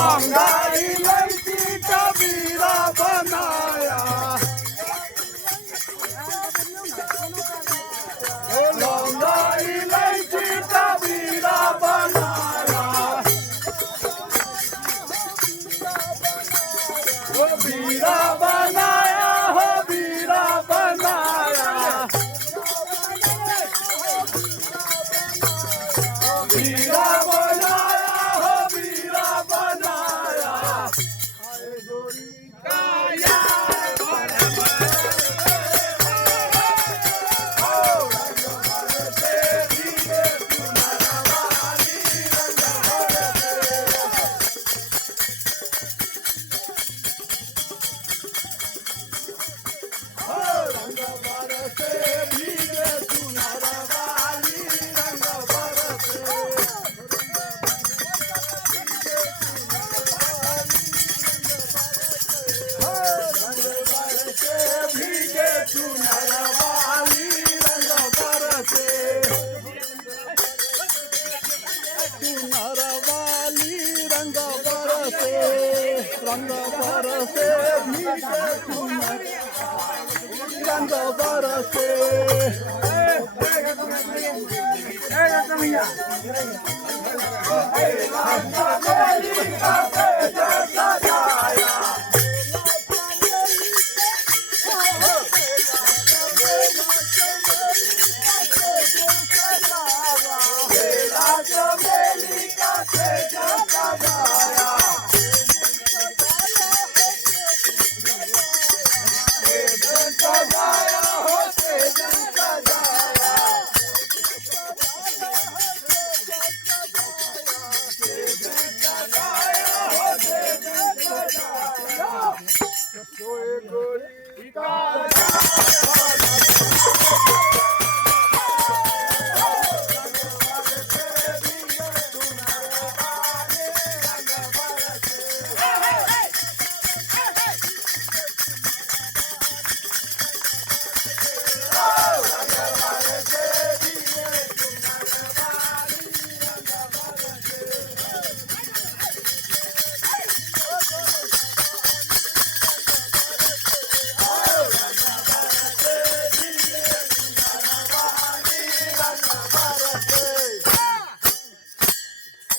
लौंगा इलायची का बीड़ा बनाया, लौंगा इलायची का बीड़ा बनाया, वो बीड़ा बनाया हो बीड़ा बनाया, बीड़ा बनाया हो बीड़ा बनाया, हाय गोरी का यार रंग बरसे भीगे सुनर वाली, रंग बरसे भीगे सुनर वाली, रंग बरसे सुनर वाली, रंग बरसे, रंग बरसे भीगे सुनर रंग बरसे।